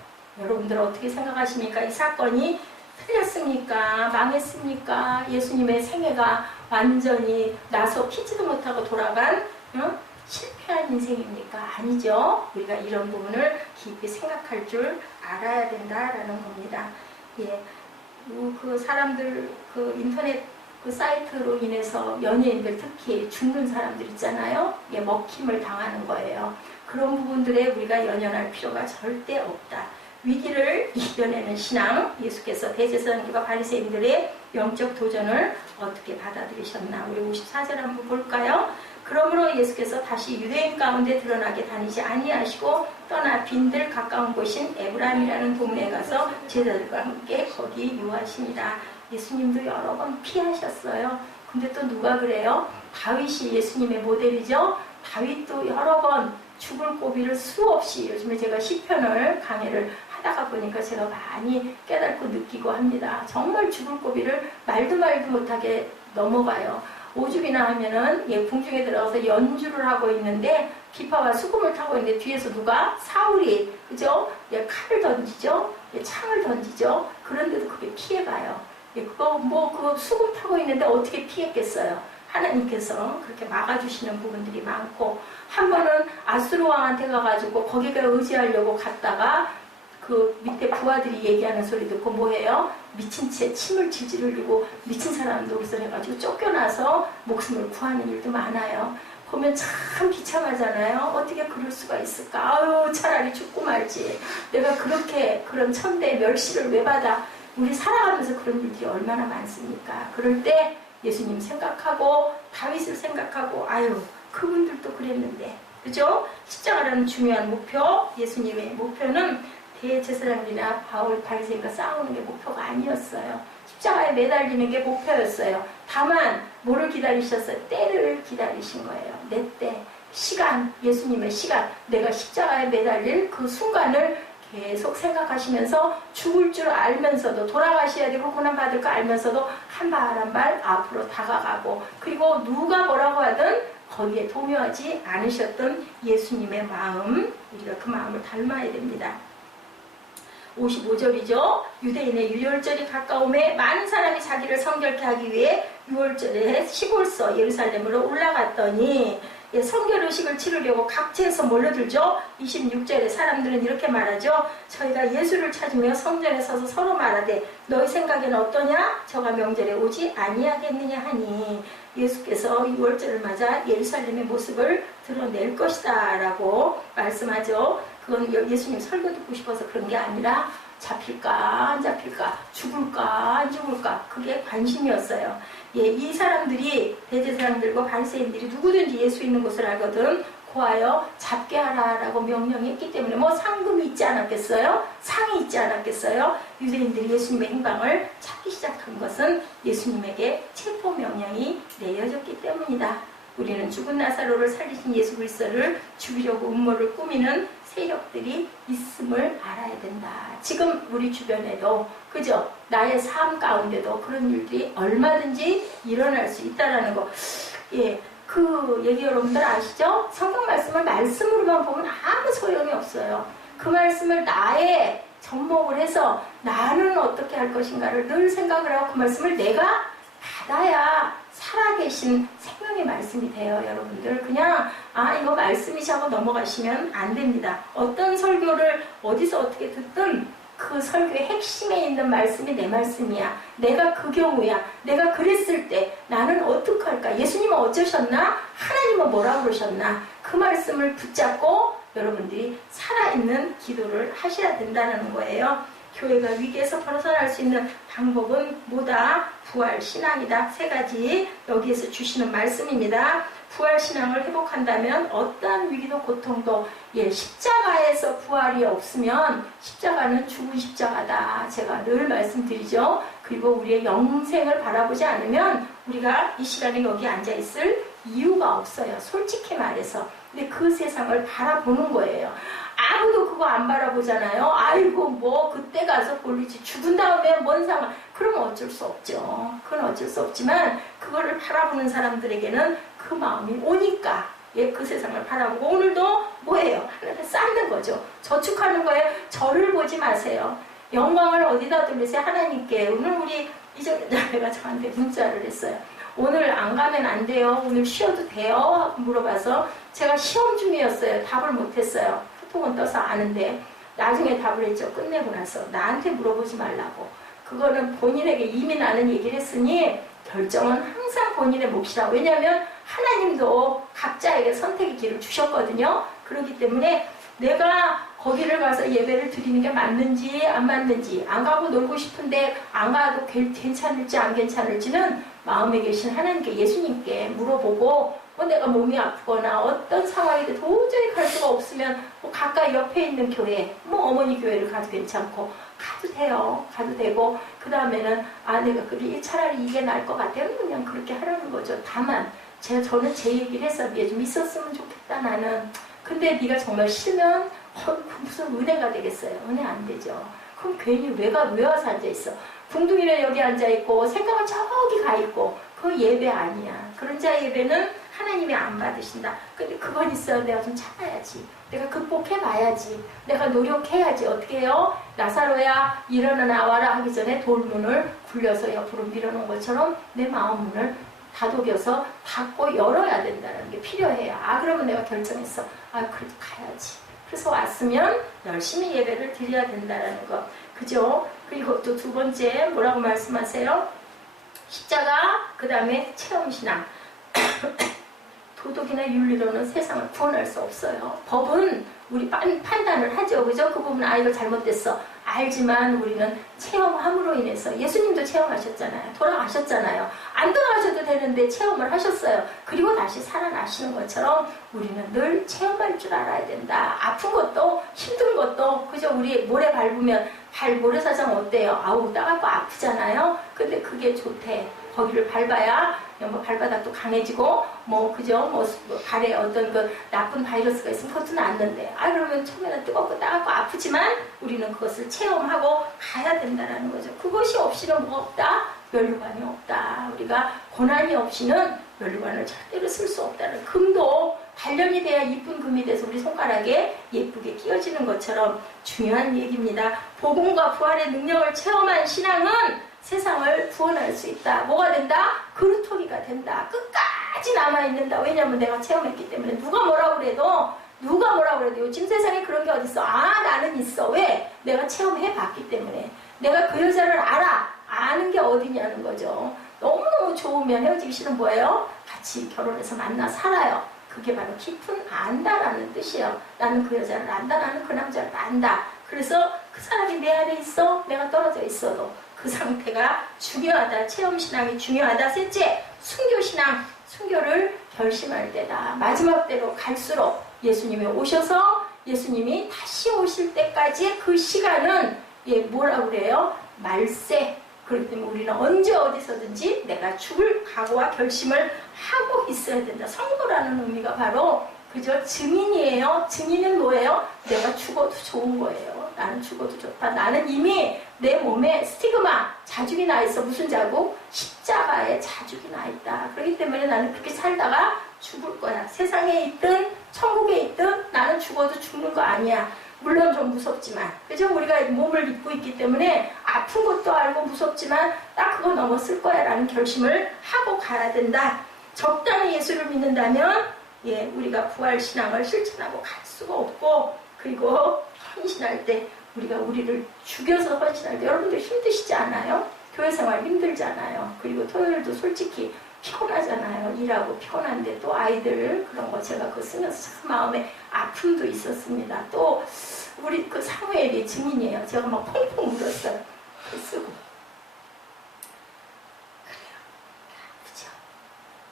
여러분들 어떻게 생각하십니까? 이 사건이 틀렸습니까? 망했습니까? 예수님의 생애가 완전히 나서 피지도 못하고 돌아간 실패한 인생입니까? 아니죠. 우리가 이런 부분을 깊이 생각할 줄 알아야 된다라는 겁니다. 예, 그 사람들 그 인터넷 그 사이트로 인해서 연예인들 특히 죽는 사람들 있잖아요. 예, 먹힘을 당하는 거예요. 그런 부분들에 우리가 연연할 필요가 절대 없다. 위기를 이겨내는 신앙, 예수께서 대제사장들과 바리새인들의 영적 도전을 어떻게 받아들이셨나? 우리 54절 한번 볼까요? 그러므로 예수께서 다시 유대인 가운데 드러나게 다니지 아니하시고 떠나 빈들 가까운 곳인 에브라임이라는 동네에 가서 제자들과 함께 거기 유하십니다. 예수님도 여러 번 피하셨어요. 근데 또 누가 그래요? 다윗이 예수님의 모델이죠. 다윗도 여러 번 죽을 고비를 수없이, 요즘에 제가 시편을 강의를 하다가 보니까 제가 많이 깨닫고 느끼고 합니다. 정말 죽을 고비를 말도 못하게 넘어가요. 오죽이나 하면은 궁중에 들어가서 연주를 하고 있는데 기파와 수금을 타고 있는데 뒤에서 누가? 사울이, 그죠? 칼을 던지죠? 창을 던지죠? 그런데도 그게 피해가요. 그거 수금 타고 있는데 어떻게 피했겠어요? 하나님께서 그렇게 막아주시는 부분들이 많고, 한 번은 아수르 왕한테 가가지고 거기가 의지하려고 갔다가 그 밑에 부하들이 얘기하는 소리 듣고 뭐해요? 미친 채 침을 질질 흘리고 미친 사람 노릇을 해가지고 쫓겨나서 목숨을 구하는 일도 많아요. 보면 참 비참하잖아요. 어떻게 그럴 수가 있을까? 아유, 차라리 죽고 말지. 내가 그렇게 그런 천대의 멸시를 왜 받아? 우리 살아가면서 그런 일들이 얼마나 많습니까? 그럴 때 예수님 생각하고 다윗을 생각하고, 아유, 그분들도 그랬는데, 그죠? 십자가라는 중요한 목표, 예수님의 목표는 대제사장이나 바리새인과 싸우는 게 목표가 아니었어요. 십자가에 매달리는 게 목표였어요. 다만 뭐를 기다리셨어요? 때를 기다리신 거예요. 내 때, 시간, 예수님의 시간, 내가 십자가에 매달릴 그 순간을 계속 생각하시면서 죽을 줄 알면서도, 돌아가셔야 되고 고난받을 거 알면서도 한 발 한 발 앞으로 다가가고, 그리고 누가 뭐라고 하든 거기에 동요하지 않으셨던 예수님의 마음, 우리가 그 마음을 닮아야 됩니다. 55절이죠. 유대인의 유월절이 가까움에 많은 사람이 자기를 성결케 하기 위해 유월절에 시골서 예루살렘으로 올라갔더니, 성결의식을 치르려고 각지에서 몰려들죠. 26절에 사람들은 이렇게 말하죠. 저희가 예수를 찾으며 성전에 서서 서로 말하되 너희 생각에는 어떠냐? 저가 명절에 오지 아니하겠느냐 하니, 예수께서 유월절을 맞아 예루살렘의 모습을 드러낼 것이다 라고 말씀하죠. 그건 예수님 설교 듣고 싶어서 그런 게 아니라 잡힐까 안 잡힐까, 죽을까 안 죽을까, 그게 관심이었어요. 이 사람들이, 대제사장들과 바리새인들이 누구든지 예수 있는 곳을 알거든 고하여 잡게 하라라고 명령했기 때문에 뭐 상금이 있지 않았겠어요? 상이 있지 않았겠어요? 유대인들이 예수님의 행방을 찾기 시작한 것은 예수님에게 체포 명령이 내려졌기 때문이다. 우리는 죽은 나사로를 살리신 예수 그리스도를 죽이려고 음모를 꾸미는 세력들이 있음을 알아야 된다. 지금 우리 주변에도 그죠? 나의 삶 가운데도 그런 일들이 얼마든지 일어날 수 있다라는 거. 예, 그 얘기 여러분들 아시죠? 성경 말씀을 말씀으로만 보면 아무 소용이 없어요. 그 말씀을 나의 접목을 해서 나는 어떻게 할 것인가를 늘 생각을 하고 그 말씀을 내가 받아야 살아계신 생명의 말씀이 돼요. 여러분들 그냥 이거 말씀이시 하고 넘어가시면 안 됩니다. 어떤 설교를 어디서 어떻게 듣든 그 설교의 핵심에 있는 말씀이 내 말씀이야. 내가 그 경우야. 내가 그랬을 때 나는 어떡할까? 예수님은 어쩌셨나? 하나님은 뭐라고 그러셨나? 그 말씀을 붙잡고 여러분들이 살아있는 기도를 하셔야 된다는 거예요. 교회가 위기에서 벗어날 수 있는 방법은 뭐다? 부활신앙이다. 3가지 여기에서 주시는 말씀입니다. 부활신앙을 회복한다면 어떠한 위기도 고통도 십자가에서 부활이 없으면 십자가는 죽은 십자가다. 제가 늘 말씀드리죠. 그리고 우리의 영생을 바라보지 않으면 우리가 이 시간에 여기 앉아있을 이유가 없어요. 솔직히 말해서. 근데 그 세상을 바라보는 거예요. 아무도 그거 안 바라보잖아요. 아이고 뭐 그때 가서 볼리지 죽은 다음에 뭔 상관. 그러면 어쩔 수 없죠. 그건 어쩔 수 없지만 그거를 바라보는 사람들에게는 그 마음이 오니까 그 세상을 바라보고 오늘도 뭐예요? 하늘을 쌓는 거죠. 저축하는 거예요. 저를 보지 마세요. 영광을 어디다 돌리세요? 하나님께. 오늘 우리 이정현 자매가 저한테 문자를 했어요. 오늘 안 가면 안 돼요. 오늘 쉬어도 돼요? 물어봐서 제가 시험 중이었어요. 답을 못했어요. 폰은 떠서 아는데 나중에 답을 했죠. 끝내고 나서 나한테 물어보지 말라고. 그거는 본인에게 이미 나는 얘기를 했으니 결정은 항상 본인의 몫이라고. 왜냐하면 하나님도 각자에게 선택의 길을 주셨거든요. 그렇기 때문에 내가 거기를 가서 예배를 드리는 게 맞는지 안 맞는지, 안 가고 놀고 싶은데 안 가도 괜찮을지 안 괜찮을지는 마음에 계신 하나님께, 예수님께 물어보고, 내가 몸이 아프거나 어떤 상황이든 도저히 갈 수가 없으면 가까이 옆에 있는 교회, 어머니 교회를 가도 괜찮고 가도 돼요. 가도 되고 그 다음에는 내가 차라리 이게 나을 것 같아요. 그냥 그렇게 하라는 거죠. 다만 저는 제 얘기를 해서 얘 좀 있었으면 좋겠다 나는. 근데 네가 정말 싫으면 무슨 은혜가 되겠어요. 은혜 안 되죠. 그럼 괜히 왜 와서 앉아있어. 궁둥이는 여기 앉아있고 생각은 저기 가있고 그거 예배 아니야. 그런 자의 예배는 하나님이 안 받으신다. 근데 그건 있어요. 내가 좀 참아야지. 내가 극복해봐야지. 내가 노력해야지. 어떻게 해요? 나사로야 일어나 나와라 하기 전에 돌문을 굴려서 옆으로 밀어놓은 것처럼 내 마음 문을 다독여서 닫고 열어야 된다는 게 필요해요. 그러면 내가 결정했어. 그래도 가야지. 그래서 왔으면 열심히 예배를 드려야 된다는 거. 그죠? 그리고 또 2번째 뭐라고 말씀하세요? 십자가, 그 다음에 체험신앙. 도덕이나 윤리로는 세상을 구원할 수 없어요. 법은 우리 판단을 하죠. 그죠? 그 부분 이거 잘못됐어. 알지만 우리는 체험함으로 인해서 예수님도 체험하셨잖아요. 돌아가셨잖아요. 안 돌아가셔도 되는데 체험을 하셨어요. 그리고 다시 살아나시는 것처럼 우리는 늘 체험할 줄 알아야 된다. 아픈 것도 힘든 것도 그죠? 우리 모래 밟으면 모래사장 어때요? 따갑고 아프잖아요. 근데 그게 좋대. 거기를 밟아야 발바닥도 강해지고 그죠? 발에 어떤 나쁜 바이러스가 있으면 그것도 낫는데 그러면 처음에는 뜨겁고 따갑고 아프지만 우리는 그것을 체험하고 가야 된다는 거죠. 그것이 없이는 뭐가 없다? 면류관이 없다. 우리가 고난이 없이는 면류관을 절대로 쓸 수 없다는. 금도 단련이 돼야 이쁜 금이 돼서 우리 손가락에 예쁘게 끼워지는 것처럼 중요한 얘기입니다. 복음과 부활의 능력을 체험한 신앙은 세상을 구원할 수 있다. 뭐가 된다? 그루터기가 된다. 끝까지 남아있는다. 왜냐하면 내가 체험했기 때문에. 누가 뭐라고 그래도 요즘 세상에 그런 게 어딨어. 나는 있어. 왜? 내가 체험해봤기 때문에. 내가 그 여자를 아는 게 어디냐는 거죠. 너무너무 좋으면 헤어지기 싫은 뭐예요? 같이 결혼해서 만나 살아요. 그게 바로 깊은 안다라는 뜻이에요. 나는 그 여자를 안다. 나는 그 남자를 안다. 그래서 그 사람이 내 안에 있어. 내가 떨어져 있어도 그 상태가 중요하다. 체험신앙이 중요하다. 셋째, 순교신앙. 순교를 결심할 때다. 마지막 때로 갈수록 예수님이 오셔서 예수님이 다시 오실 때까지의 그 시간은 뭐라고 그래요? 말세. 그렇기 때문에 우리는 언제 어디서든지 내가 죽을 각오와 결심을 하고 있어야 된다. 성도라는 의미가 바로 그저 증인이에요. 증인은 뭐예요? 내가 죽어도 좋은 거예요. 나는 죽어도 좋다. 나는 이미 내 몸에 스티그마, 자죽이 나 있어. 무슨 자국? 십자가에 자죽이 나 있다. 그렇기 때문에 나는 그렇게 살다가 죽을 거야. 세상에 있든 천국에 있든 나는 죽어도 죽는 거 아니야. 물론 좀 무섭지만, 그죠? 우리가 몸을 입고 있기 때문에 아픈 것도 알고 무섭지만 딱 그거 넘었을 거야 라는 결심을 하고 가야 된다. 적당히 예수를 믿는다면 우리가 부활신앙을 실천하고 갈 수가 없고, 그리고 헌신할 때 우리가 우리를 죽여서 헌신할 때 여러분들 힘드시지 않아요? 교회 생활 힘들잖아요. 그리고 토요일도 솔직히 피곤하잖아요. 일하고 피곤한데 또 아이들 그런 거 제가 그거 쓰면서 참 마음에 아픔도 있었습니다. 또 우리 그 사무엘이 증인이에요. 제가 막 펑펑 울었어요. 그 쓰고. 그래요. 아프죠.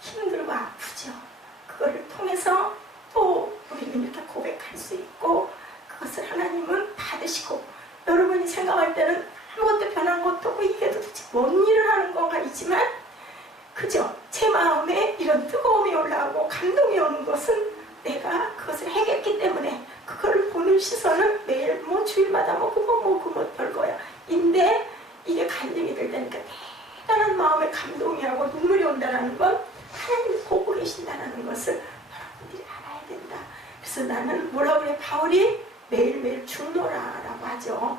힘들고 아프죠. 그거를 통해서 또 우리는 이렇게 고백할 수 있고, 그것을 하나님은 받으시고, 여러분이 생각할 때는 아무것도 변한 것도 없고 이게 도대체 뭔 일을 하는 건가 있지만, 그죠? 제 마음에 이런 뜨거움이 올라오고 감동이 오는 것은 내가 그것을 해냈기 때문에, 그걸 보는 시선은 매일 뭐 주일마다 뭐 그거 별거야 인데, 이게 간증이 될 때니까 대단한 마음의 감동이라고 눈물이 온다는 건 하나님이 보고 계신다는 것을 여러분들이 알아야 된다. 그래서 나는 뭐라고 그래? 바울이 매일매일 죽노라라고 하죠.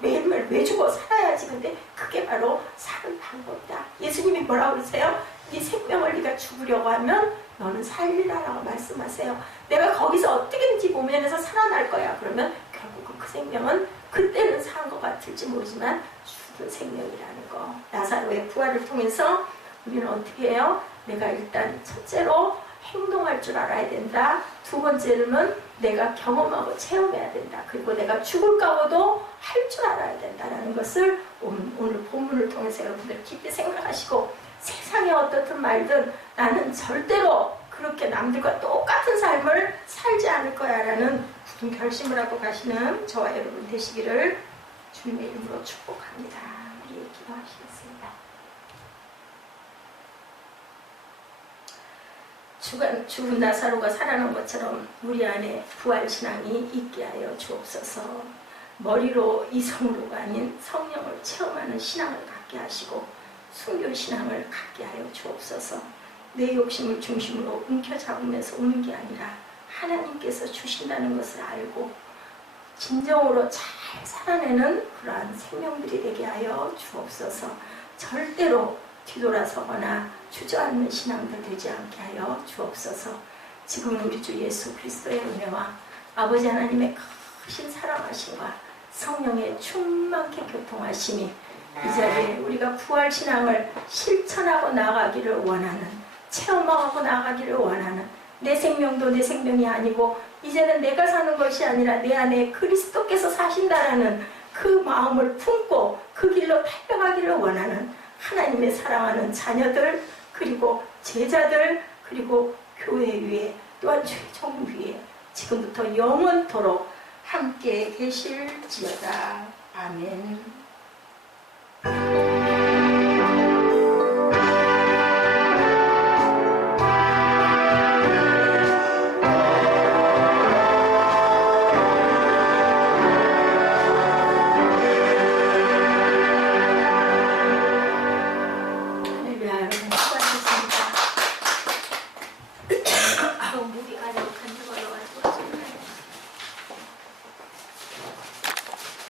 매일매일 왜 죽어? 살아야지. 근데 그게 바로 사는 방법이다. 예수님이 뭐라고 그러세요? 네 생명을 네가 죽으려고 하면 너는 살리라라고 말씀하세요. 내가 거기서 어떻게든지 모면에서 살아날 거야. 그러면 결국은 그 생명은 그때는 산 것 같을지 모르지만 죽은 생명이라는 거. 나사로의 부활을 통해서 우리는 어떻게 해요? 내가 일단 첫째로 행동할 줄 알아야 된다. 두 번째로는 내가 경험하고 체험해야 된다. 그리고 내가 죽을까봐도 할 줄 알아야 된다는 것을 오늘 본문을 통해서 여러분들 깊이 생각하시고, 세상에 어떻든 말든 나는 절대로 그렇게 남들과 똑같은 삶을 살지 않을 거야 라는 굳은 결심을 하고 가시는 저와 여러분 되시기를 주님의 이름으로 축복합니다. 우리 기도하시겠습니다. 죽은 나사로가 살아난 것처럼 우리 안에 부활신앙이 있게 하여 주옵소서. 머리로 이성으로가 아닌 성령을 체험하는 신앙을 갖게 하시고 순교신앙을 갖게 하여 주옵소서. 내 욕심을 중심으로 움켜잡으면서 오는 게 아니라 하나님께서 주신다는 것을 알고 진정으로 잘 살아내는 그러한 생명들이 되게 하여 주옵소서. 절대로 뒤돌아서거나 주저앉는 신앙들 되지 않게 하여 주옵소서. 지금은 우리 주 예수 그리스도의 은혜와 아버지 하나님의 크신 사랑하심과 성령의 충만케 교통하심이 이 자리에 우리가 부활신앙을 실천하고 나아가기를 원하는, 체험하고 나아가기를 원하는, 내 생명도 내 생명이 아니고 이제는 내가 사는 것이 아니라 내 안에 그리스도께서 사신다라는 그 마음을 품고 그 길로 달려가기를 원하는 하나님의 사랑하는 자녀들, 그리고 제자들, 그리고 교회 위에 또한 최종 위에 지금부터 영원토록 함께 계실지어다. 아멘.